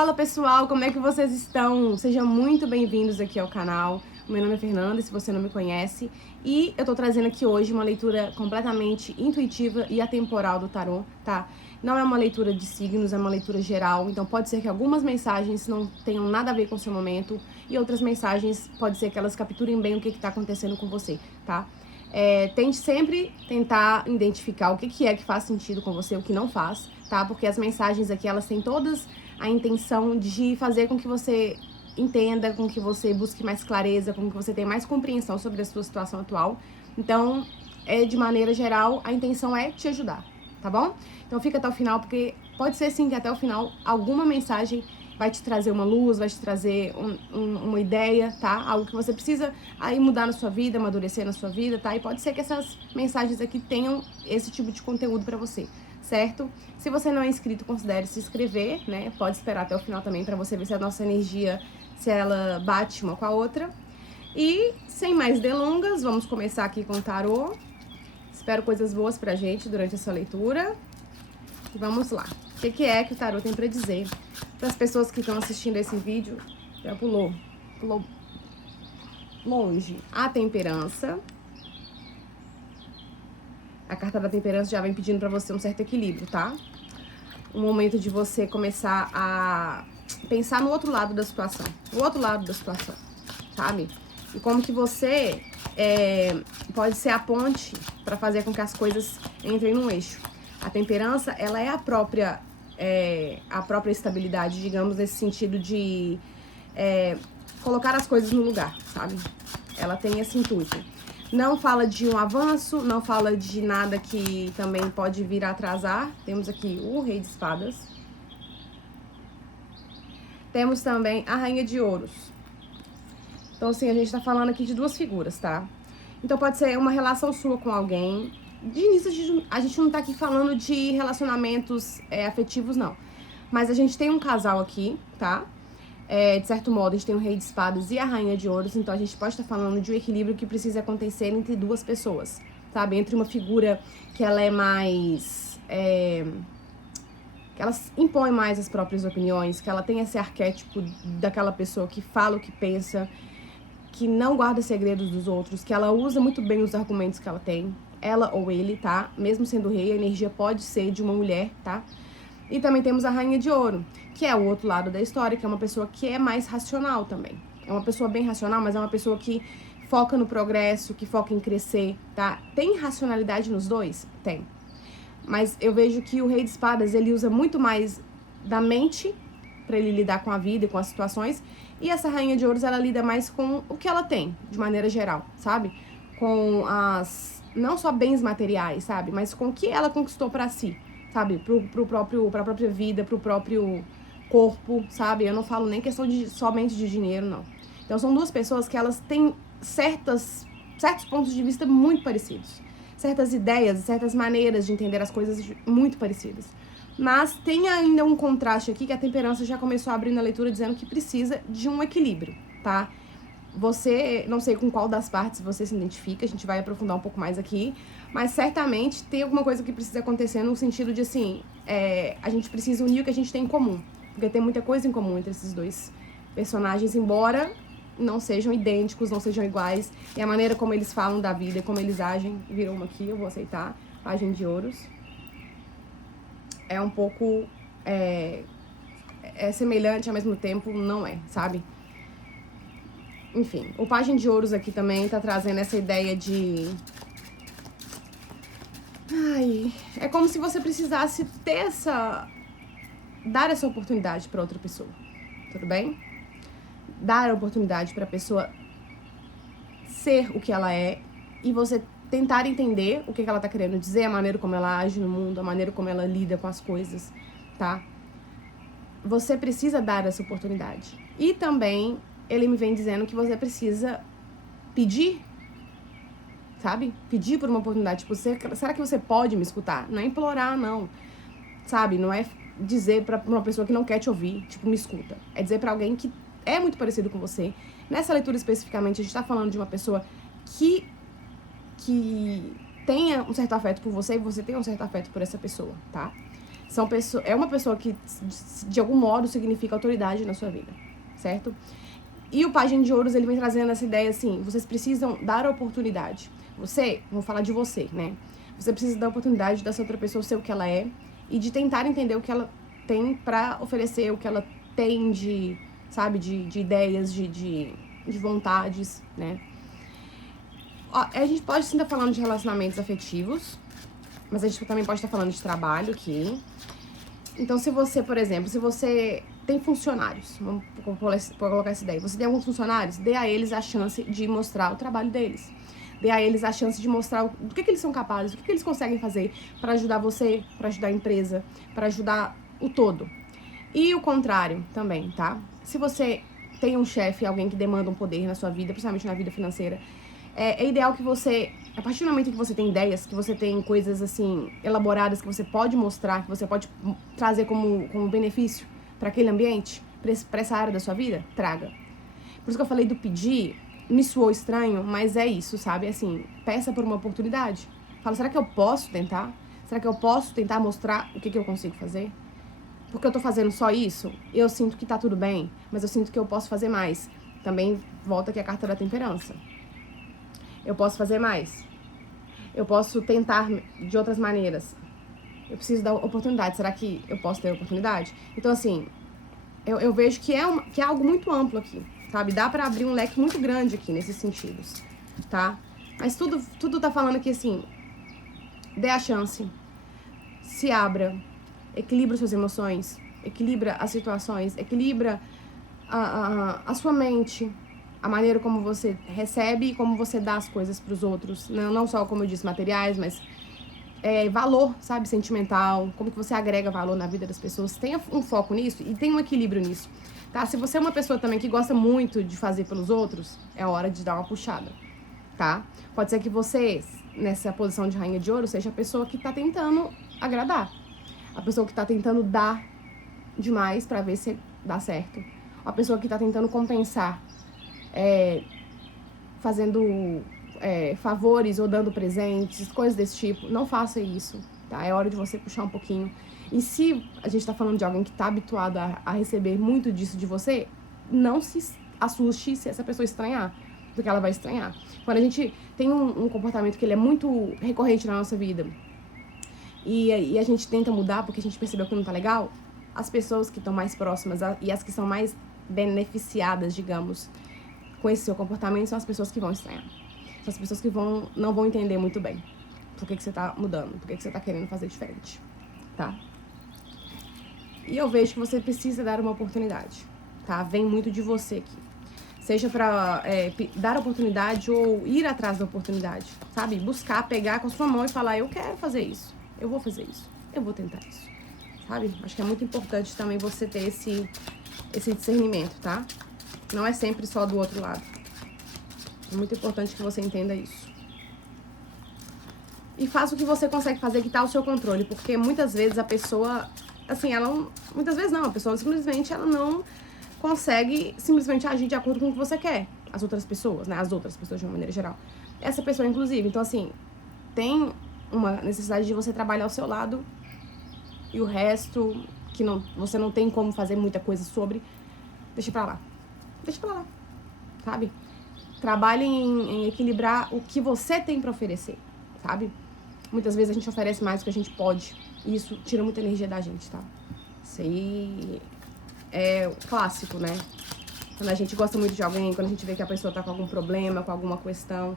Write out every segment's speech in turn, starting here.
Fala pessoal, como é que vocês estão? Sejam muito bem-vindos aqui ao canal. O meu nome é Fernanda, se você não me conhece, e eu tô trazendo aqui hoje uma leitura completamente intuitiva e atemporal do tarô, tá? Não é uma leitura de signos, é uma leitura geral, então pode ser que algumas mensagens não tenham nada a ver com o seu momento e outras mensagens pode ser que elas capturem bem o que tá acontecendo com você, tá? Tente sempre tentar identificar o que é que faz sentido com você, o que não faz, tá? Porque as mensagens aqui, elas têm todas a intenção de fazer com que você entenda, com que você busque mais clareza, com que você tenha mais compreensão sobre a sua situação atual. Então, de maneira geral, a intenção é te ajudar, tá bom? Então fica até o final, porque pode ser sim que até o final alguma mensagem vai te trazer uma luz, vai te trazer uma ideia, tá? Algo que você precisa aí mudar na sua vida, amadurecer na sua vida, tá? E pode ser que essas mensagens aqui tenham esse tipo de conteúdo pra você, certo? Se você não é inscrito, considere se inscrever, né? Pode esperar até o final também pra você ver se a nossa energia, se ela bate uma com a outra. E sem mais delongas, vamos começar aqui com o tarô. Espero coisas boas pra gente durante essa leitura. E vamos lá. O que é que o tarô tem pra dizer para as pessoas que estão assistindo esse vídeo? Já pulou longe. A temperança. A carta da temperança já vem pedindo pra você um certo equilíbrio, tá? Um momento de você começar a pensar no outro lado da situação. O outro lado da situação, sabe? E como que você pode ser a ponte para fazer com que as coisas entrem num eixo. A temperança, ela é a própria estabilidade, digamos, nesse sentido de colocar as coisas no lugar, sabe? Ela tem esse intuito. Não fala de um avanço, não fala de nada que também pode vir a atrasar. Temos aqui o Rei de Espadas. Temos também a Rainha de Ouros. Então, assim, a gente tá falando aqui de duas figuras, tá? Então, pode ser uma relação sua com alguém. De início, a gente não tá aqui falando de relacionamentos afetivos, não. Mas a gente tem um casal aqui, tá? De certo modo, a gente tem o Rei de Espadas e a Rainha de Ouros, então a gente pode estar falando de um equilíbrio que precisa acontecer entre duas pessoas, sabe? Entre uma figura que ela é mais... que ela impõe mais as próprias opiniões, que ela tem esse arquétipo daquela pessoa que fala o que pensa, que não guarda segredos dos outros, que ela usa muito bem os argumentos que ela tem, ela ou ele, tá? Mesmo sendo rei, a energia pode ser de uma mulher, tá? E também temos a Rainha de Ouro, que é o outro lado da história, que é uma pessoa que é mais racional também. É uma pessoa bem racional, mas é uma pessoa que foca no progresso, que foca em crescer, tá? Tem racionalidade nos dois? Tem. Mas eu vejo que o Rei de Espadas, ele usa muito mais da mente para ele lidar com a vida e com as situações. E essa Rainha de Ouros, ela lida mais com o que ela tem, de maneira geral, sabe? Com as... não só bens materiais, sabe? Mas com o que ela conquistou para si, sabe? Pra própria vida, pro próprio corpo, sabe? Eu não falo nem questão de somente de dinheiro, não. Então são duas pessoas que elas têm certos pontos de vista muito parecidos. Certas ideias, certas maneiras de entender as coisas muito parecidas. Mas tem ainda um contraste aqui que a temperança já começou a abrir na leitura dizendo que precisa de um equilíbrio, tá? Você, não sei com qual das partes você se identifica, a gente vai aprofundar um pouco mais aqui, mas certamente tem alguma coisa que precisa acontecer no sentido de, assim, a gente precisa unir o que a gente tem em comum, porque tem muita coisa em comum entre esses dois personagens, embora não sejam idênticos, não sejam iguais, e a maneira como eles falam da vida, como eles agem, virou uma aqui, eu vou aceitar, Página de Ouros, é um pouco, é semelhante, ao mesmo tempo não é, sabe? Enfim, o Página de Ouros aqui também tá trazendo essa ideia de... Ai, é como se você precisasse ter dar essa oportunidade pra outra pessoa, tudo bem? Dar a oportunidade pra pessoa ser o que ela é e você tentar entender o que ela tá querendo dizer, a maneira como ela age no mundo, a maneira como ela lida com as coisas, tá? Você precisa dar essa oportunidade. E também ele me vem dizendo que você precisa pedir, sabe? Pedir por uma oportunidade. Tipo, será que você pode me escutar? Não é implorar, não. Sabe? Não é dizer pra uma pessoa que não quer te ouvir, tipo, me escuta. É dizer pra alguém que é muito parecido com você. Nessa leitura especificamente, a gente tá falando de uma pessoa que tenha um certo afeto por você e você tem um certo afeto por essa pessoa, tá? É uma pessoa que, de algum modo, significa autoridade na sua vida, certo? E o Pajem de Ouros, ele vem trazendo essa ideia assim, vocês precisam dar oportunidade. Vou falar de você, né? Você precisa dar oportunidade dessa outra pessoa ser o que ela é e de tentar entender o que ela tem pra oferecer, o que ela tem de, sabe, de ideias, de vontades, né? Ó, a gente pode sim estar falando de relacionamentos afetivos, mas a gente também pode estar falando de trabalho aqui. Então, se você, por exemplo, se você tem funcionários, vamos colocar essa ideia, você tem alguns funcionários, dê a eles a chance de mostrar o trabalho deles. Dê a eles a chance de mostrar do que eles são capazes, o que eles conseguem fazer para ajudar você, para ajudar a empresa, para ajudar o todo. E o contrário também, tá? Se você tem um chefe, alguém que demanda um poder na sua vida, principalmente na vida financeira, é ideal que você, a partir do momento que você tem ideias, que você tem coisas assim elaboradas que você pode mostrar, que você pode trazer como benefício para aquele ambiente, para essa área da sua vida, traga. Por isso que eu falei do pedir, me soou estranho, mas é isso, sabe? Assim, peça por uma oportunidade. Fala, será que eu posso tentar? Será que eu posso tentar mostrar o que eu consigo fazer? Porque eu tô fazendo só isso, eu sinto que tá tudo bem, mas eu sinto que eu posso fazer mais. Também volta aqui a carta da temperança. Eu posso fazer mais. Eu posso tentar de outras maneiras. Eu preciso dar oportunidade. Será que eu posso ter oportunidade? Então, assim, eu vejo que é algo muito amplo aqui, sabe? Dá pra abrir um leque muito grande aqui nesses sentidos, tá? Mas tudo tá falando aqui, assim, dê a chance, se abra, equilibra suas emoções, equilibra as situações, equilibra a sua mente, a maneira como você recebe e como você dá as coisas pros outros, não só, como eu disse, materiais, mas valor, sabe, sentimental, como que você agrega valor na vida das pessoas. Tenha um foco nisso e tenha um equilíbrio nisso, tá? Se você é uma pessoa também que gosta muito de fazer pelos outros, é hora de dar uma puxada, tá? Pode ser que você, nessa posição de rainha de ouro, seja a pessoa que tá tentando agradar, a pessoa que tá tentando dar demais pra ver se dá certo, a pessoa que tá tentando compensar, fazendo favores ou dando presentes, coisas desse tipo. Não faça isso, tá? É hora de você puxar um pouquinho. E se a gente tá falando de alguém que tá habituado a receber muito disso de você, não se assuste se essa pessoa estranhar, porque ela vai estranhar. Quando a gente tem um comportamento que ele é muito recorrente na nossa vida e a gente tenta mudar porque a gente percebeu que não tá legal, as pessoas que estão mais próximas e as que são mais beneficiadas, digamos, com esse seu comportamento são as pessoas que vão estranhar. São as pessoas que não vão entender muito bem por que você tá mudando, por que você tá querendo fazer diferente, tá? E eu vejo que você precisa dar uma oportunidade, tá? Vem muito de você aqui. Seja pra dar oportunidade ou ir atrás da oportunidade, sabe? Buscar, pegar com a sua mão e falar, eu quero fazer isso, eu vou fazer isso, eu vou tentar isso, sabe? Acho que é muito importante também você ter esse discernimento, tá? Não é sempre só do outro lado. É muito importante que você entenda isso. E faça o que você consegue fazer, que tá ao seu controle. Porque muitas vezes a pessoa, assim, muitas vezes não, a pessoa simplesmente, ela não consegue simplesmente agir de acordo com o que você quer. As outras pessoas, né? As outras pessoas de uma maneira geral. Essa pessoa, inclusive. Então, assim, tem uma necessidade de você trabalhar ao seu lado. E o resto, que você não tem como fazer muita coisa sobre, deixa pra lá. Deixa pra lá, sabe? Trabalhe em equilibrar o que você tem pra oferecer, sabe? Muitas vezes a gente oferece mais do que a gente pode. E isso tira muita energia da gente, tá? Isso aí é clássico, né? Quando a gente gosta muito de alguém, quando a gente vê que a pessoa tá com algum problema, com alguma questão.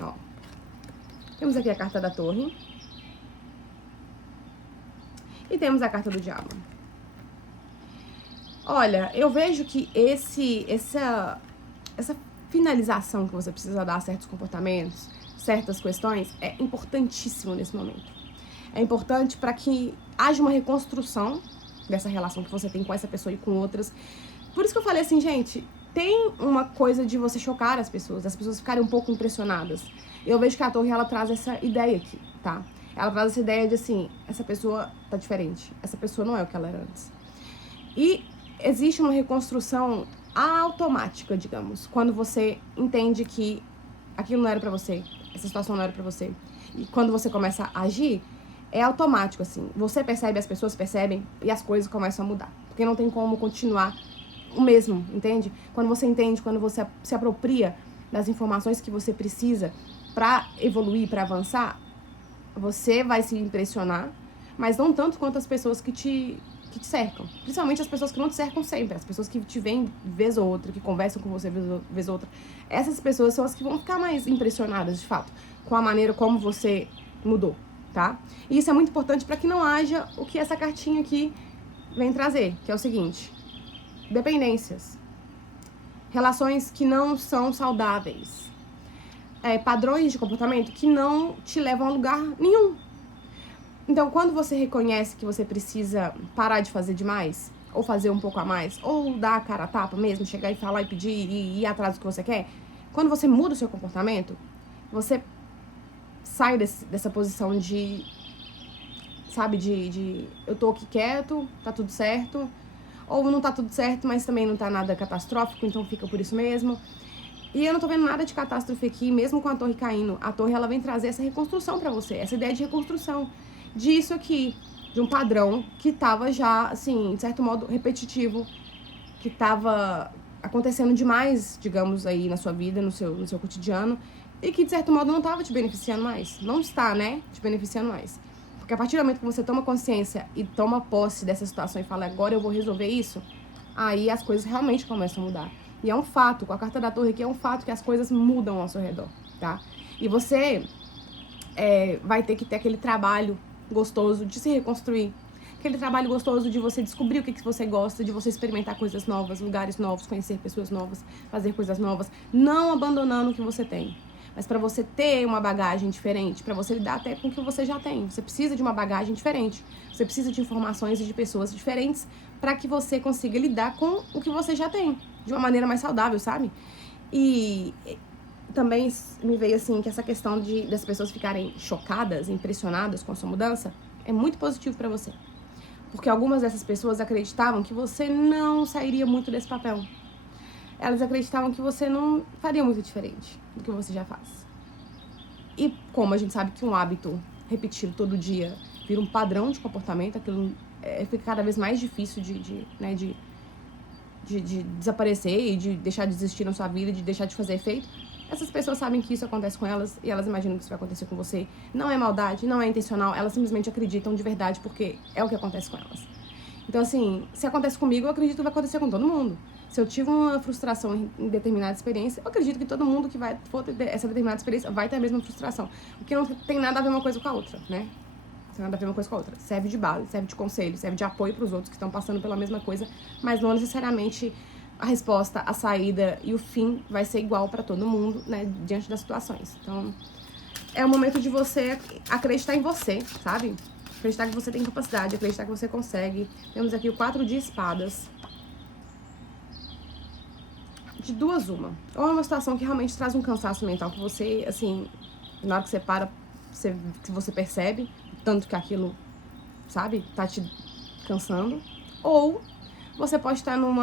Ó. Temos aqui a carta da Torre. E temos a carta do Diabo. Olha, eu vejo que essa finalização que você precisa dar a certos comportamentos, certas questões, é importantíssimo nesse momento. É importante para que haja uma reconstrução dessa relação que você tem com essa pessoa e com outras. Por isso que eu falei assim, gente, tem uma coisa de você chocar as pessoas ficarem um pouco impressionadas. Eu vejo que a Torre, ela traz essa ideia aqui, tá? Ela traz essa ideia de assim, essa pessoa tá diferente, essa pessoa não é o que ela era antes. E existe uma reconstrução automática, digamos, quando você entende que aquilo não era pra você, essa situação não era pra você. E quando você começa a agir, É automático, assim. Você percebe, as pessoas percebem e as coisas começam a mudar. Porque não tem como continuar o mesmo, entende? Quando você entende, quando você se apropria das informações que você precisa pra evoluir, pra avançar, você vai se impressionar, mas não tanto quanto as pessoas que te cercam. Principalmente as pessoas que não te cercam sempre, as pessoas que te veem vez ou outra, que conversam com você vez ou outra. Essas pessoas são as que vão ficar mais impressionadas, de fato, com a maneira como você mudou, tá? E isso é muito importante para que não haja o que essa cartinha aqui vem trazer, que é o seguinte: dependências, relações que não são saudáveis, padrões de comportamento que não te levam a lugar nenhum. Então, quando você reconhece que você precisa parar de fazer demais, ou fazer um pouco a mais, ou dar a cara a tapa mesmo, chegar e falar e pedir e ir atrás do que você quer, quando você muda o seu comportamento, você sai dessa posição de, sabe, de eu tô aqui quieto, tá tudo certo, ou não tá tudo certo, mas também não tá nada catastrófico, então fica por isso mesmo. E eu não tô vendo nada de catástrofe aqui, mesmo com a torre caindo. A torre, ela vem trazer essa reconstrução pra você, essa ideia de reconstrução disso aqui, de um padrão que tava já, assim, de certo modo, repetitivo, que tava acontecendo demais, digamos, aí na sua vida, no seu cotidiano, e que, de certo modo, não tava te beneficiando mais. Não está, né, te beneficiando mais. Porque a partir do momento que você toma consciência e toma posse dessa situação e fala, agora eu vou resolver isso, aí as coisas realmente começam a mudar. E é um fato, com a carta da torre aqui, é um fato que as coisas mudam ao seu redor, tá? E você vai ter que ter aquele trabalho gostoso de se reconstruir. Aquele trabalho gostoso de você descobrir o que você gosta, de você experimentar coisas novas, lugares novos, conhecer pessoas novas, fazer coisas novas, não abandonando o que você tem. Mas para você ter uma bagagem diferente, para você lidar até com o que você já tem, você precisa de uma bagagem diferente. Você precisa de informações e de pessoas diferentes para que você consiga lidar com o que você já tem, de uma maneira mais saudável, sabe? E também me veio assim que essa questão das pessoas ficarem chocadas, impressionadas com a sua mudança, é muito positivo pra você. Porque algumas dessas pessoas acreditavam que você não sairia muito desse papel. Elas acreditavam que você não faria muito diferente do que você já faz. E como a gente sabe que um hábito repetido todo dia vira um padrão de comportamento, aquilo fica cada vez mais difícil de desaparecer e de deixar de existir na sua vida, de deixar de fazer efeito. Essas pessoas sabem que isso acontece com elas e elas imaginam que isso vai acontecer com você. Não é maldade, não é intencional, elas simplesmente acreditam de verdade porque é o que acontece com elas. Então, assim, se acontece comigo, eu acredito que vai acontecer com todo mundo. Se eu tive uma frustração em determinada experiência, eu acredito que todo mundo que for ter essa determinada experiência vai ter a mesma frustração. O que não tem nada a ver uma coisa com a outra, né? Não tem nada a ver uma coisa com a outra. Serve de base, serve de conselho, serve de apoio para os outros que estão passando pela mesma coisa, mas não necessariamente a resposta, a saída e o fim vai ser igual para todo mundo, né, diante das situações. Então, é o momento de você acreditar em você, sabe? Acreditar que você tem capacidade, acreditar que você consegue. Temos aqui o 4 de espadas. De duas, uma. Ou é uma situação que realmente traz um cansaço mental, que você, assim, na hora que você para, você percebe tanto que aquilo, sabe, tá te cansando. Ou você pode estar num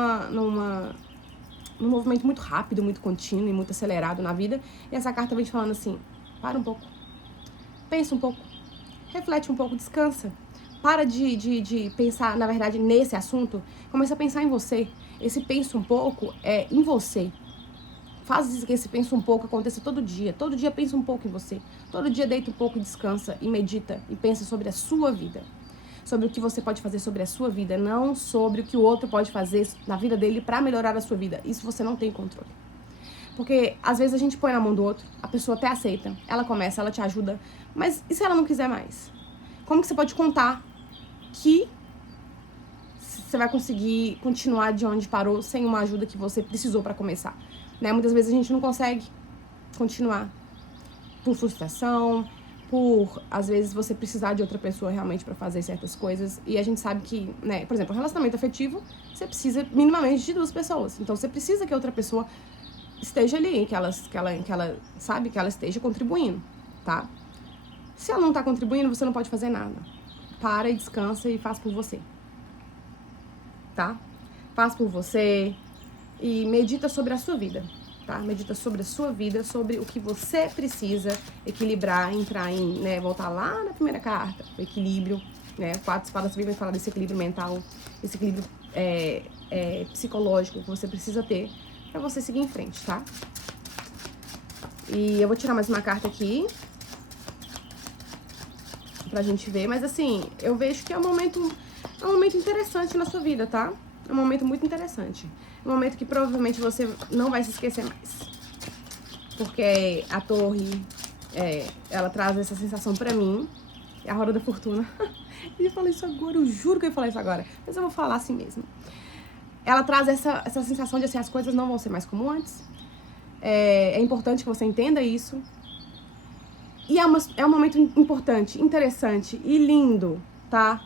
movimento muito rápido, muito contínuo e muito acelerado na vida. E essa carta vem te falando assim, para um pouco, pensa um pouco, reflete um pouco, descansa. Para de pensar, na verdade, nesse assunto. Começa a pensar em você. Esse pensa um pouco é em você. Faz que esse pensa um pouco aconteça todo dia. Todo dia pensa um pouco em você. Todo dia deita um pouco e descansa e medita e pensa sobre a sua vida. Sobre o que você pode fazer sobre a sua vida, não sobre o que o outro pode fazer na vida dele pra melhorar a sua vida. Isso você não tem controle. Porque às vezes a gente põe na mão do outro, a pessoa até aceita, ela começa, ela te ajuda, mas e se ela não quiser mais? Como que você pode contar que você vai conseguir continuar de onde parou sem uma ajuda que você precisou pra começar? Né? Muitas vezes a gente não consegue continuar por frustração, por, às vezes, você precisar de outra pessoa realmente pra fazer certas coisas. E a gente sabe que, né, por exemplo, um relacionamento afetivo, você precisa minimamente de duas pessoas. Então, você precisa que a outra pessoa esteja ali, que ela sabe, que ela esteja contribuindo, tá? Se ela não tá contribuindo, você não pode fazer nada. Para e descansa e faz por você, tá? Faz por você e medita sobre a sua vida. tá? Medita sobre a sua vida, sobre o que você precisa equilibrar, entrar em, né, voltar lá na primeira carta, o equilíbrio, né? O 4 de espadas também vai falar desse equilíbrio mental, esse equilíbrio psicológico que você precisa ter pra você seguir em frente, tá? E eu vou tirar mais uma carta aqui pra gente ver, mas assim, eu vejo que é um momento interessante na sua vida, tá? É um momento muito interessante. É um momento que provavelmente você não vai se esquecer mais. Porque a torre, ela traz essa sensação pra mim. A roda da fortuna. Eu ia falar isso agora, eu juro que eu ia falar isso agora. Mas eu vou falar assim mesmo. Ela traz essa sensação de assim, as coisas não vão ser mais como antes. É importante que você entenda isso. E é um momento importante, interessante e lindo, tá?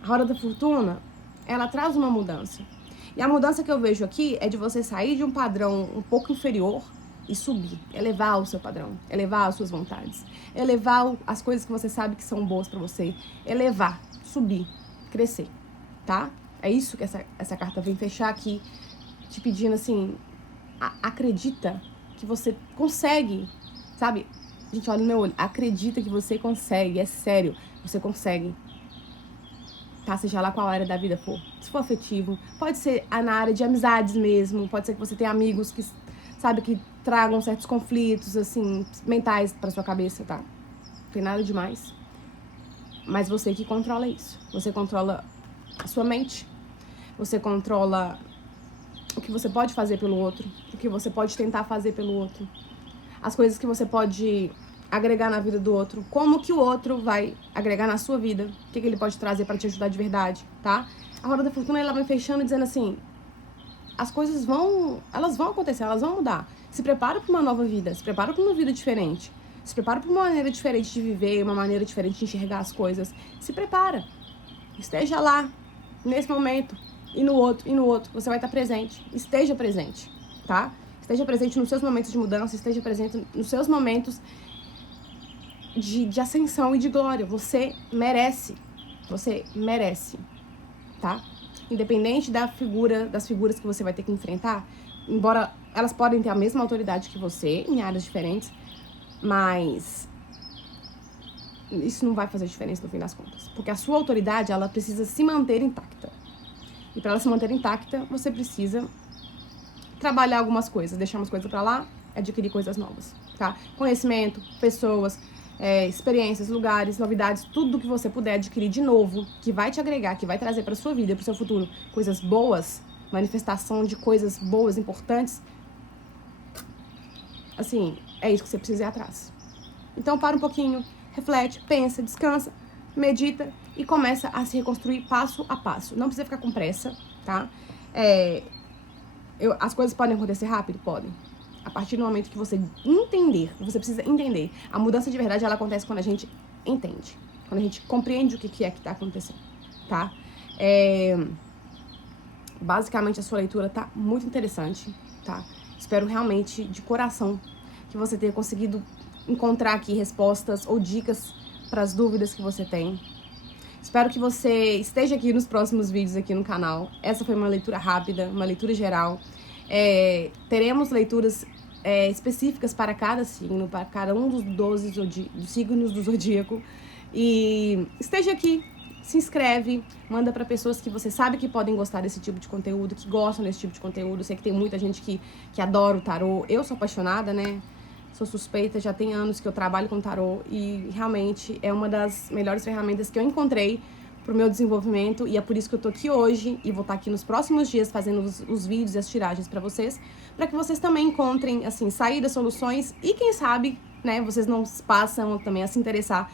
A roda da fortuna, ela traz uma mudança. E a mudança que eu vejo aqui é de você sair de um padrão um pouco inferior e subir, elevar o seu padrão, elevar as suas vontades, elevar as coisas que você sabe que são boas pra você, elevar, subir, crescer, tá? É isso que essa carta vem fechar aqui, te pedindo assim, acredita que você consegue, sabe? Gente, olha no meu olho, acredita que você consegue, é sério, você consegue. Tá, seja lá qual área da vida for. Se for afetivo, pode ser na área de amizades mesmo, pode ser que você tenha amigos que, sabe, que tragam certos conflitos, assim, mentais pra sua cabeça, tá? Não tem nada demais. Mas você que controla isso. Você controla a sua mente. Você controla o que você pode fazer pelo outro, o que você pode tentar fazer pelo outro. As coisas que você pode agregar na vida do outro, como que o outro vai agregar na sua vida, o que ele pode trazer pra te ajudar de verdade, tá? A roda da fortuna, ela vai fechando dizendo assim, as coisas elas vão acontecer, elas vão mudar. Se prepara pra uma nova vida, se prepara pra uma vida diferente, se prepara pra uma maneira diferente de viver, uma maneira diferente de enxergar as coisas. Se prepara, esteja lá, nesse momento, e no outro, você vai estar presente, esteja presente, tá? Esteja presente nos seus momentos de mudança, esteja presente nos seus momentos de ascensão e de glória. Você merece, tá? Independente das figuras que você vai ter que enfrentar, embora elas podem ter a mesma autoridade que você em áreas diferentes, mas isso não vai fazer diferença no fim das contas, porque a sua autoridade, ela precisa se manter intacta. E para ela se manter intacta, você precisa trabalhar algumas coisas, deixar umas coisas pra lá, adquirir coisas novas, tá? Conhecimento, pessoas, experiências, lugares, novidades, tudo que você puder adquirir de novo, que vai te agregar, que vai trazer pra sua vida e pro seu futuro coisas boas, manifestação de coisas boas, importantes, assim, é isso que você precisa ir atrás. Então para um pouquinho, reflete, pensa, descansa, medita e começa a se reconstruir passo a passo. Não precisa ficar com pressa, tá? As coisas podem acontecer rápido? Podem. A partir do momento que você você precisa entender. A mudança de verdade, ela acontece quando a gente entende. Quando a gente compreende o que é que tá acontecendo, tá? Basicamente, a sua leitura tá muito interessante, tá? Espero realmente, de coração, que você tenha conseguido encontrar aqui respostas ou dicas para as dúvidas que você tem. Espero que você esteja aqui nos próximos vídeos aqui no canal. Essa foi uma leitura rápida, uma leitura geral. Teremos leituras específicas para cada signo, para cada um dos 12 dos signos do zodíaco. E esteja aqui, se inscreve, manda para pessoas que você sabe que podem gostar desse tipo de conteúdo, que gostam desse tipo de conteúdo. Eu sei que tem muita gente que adora o tarô. Eu sou apaixonada, né? Sou suspeita, já tem anos que eu trabalho com tarô e realmente é uma das melhores ferramentas que eu encontrei pro meu desenvolvimento e é por isso que eu tô aqui hoje e vou estar aqui nos próximos dias fazendo os vídeos e as tiragens pra vocês, pra que vocês também encontrem, assim, saídas, soluções e quem sabe, né, vocês não passam também a se interessar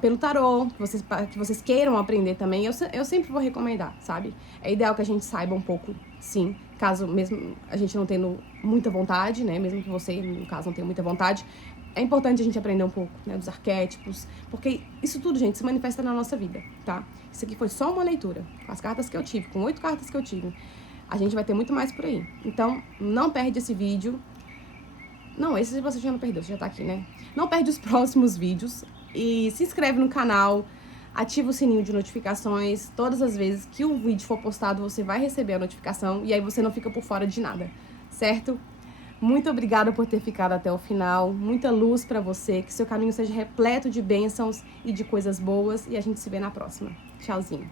pelo tarô, que vocês queiram aprender também, eu sempre vou recomendar, sabe? É ideal que a gente saiba um pouco, sim, caso mesmo a gente não tendo muita vontade, né, mesmo que você, no caso, não tenha muita vontade, é importante a gente aprender um pouco, né, dos arquétipos, porque isso tudo, gente, se manifesta na nossa vida, tá? Isso aqui foi só uma leitura, com as cartas que eu tive, com 8 cartas que eu tive, a gente vai ter muito mais por aí. Então, não perde esse vídeo. Não, esse você já não perdeu, você já tá aqui, né? Não perde os próximos vídeos. E se inscreve no canal, ativa o sininho de notificações. Todas as vezes que o vídeo for postado, você vai receber a notificação. E aí você não fica por fora de nada, certo? Muito obrigada por ter ficado até o final. Muita luz para você. Que seu caminho seja repleto de bênçãos e de coisas boas. E a gente se vê na próxima. Tchauzinho.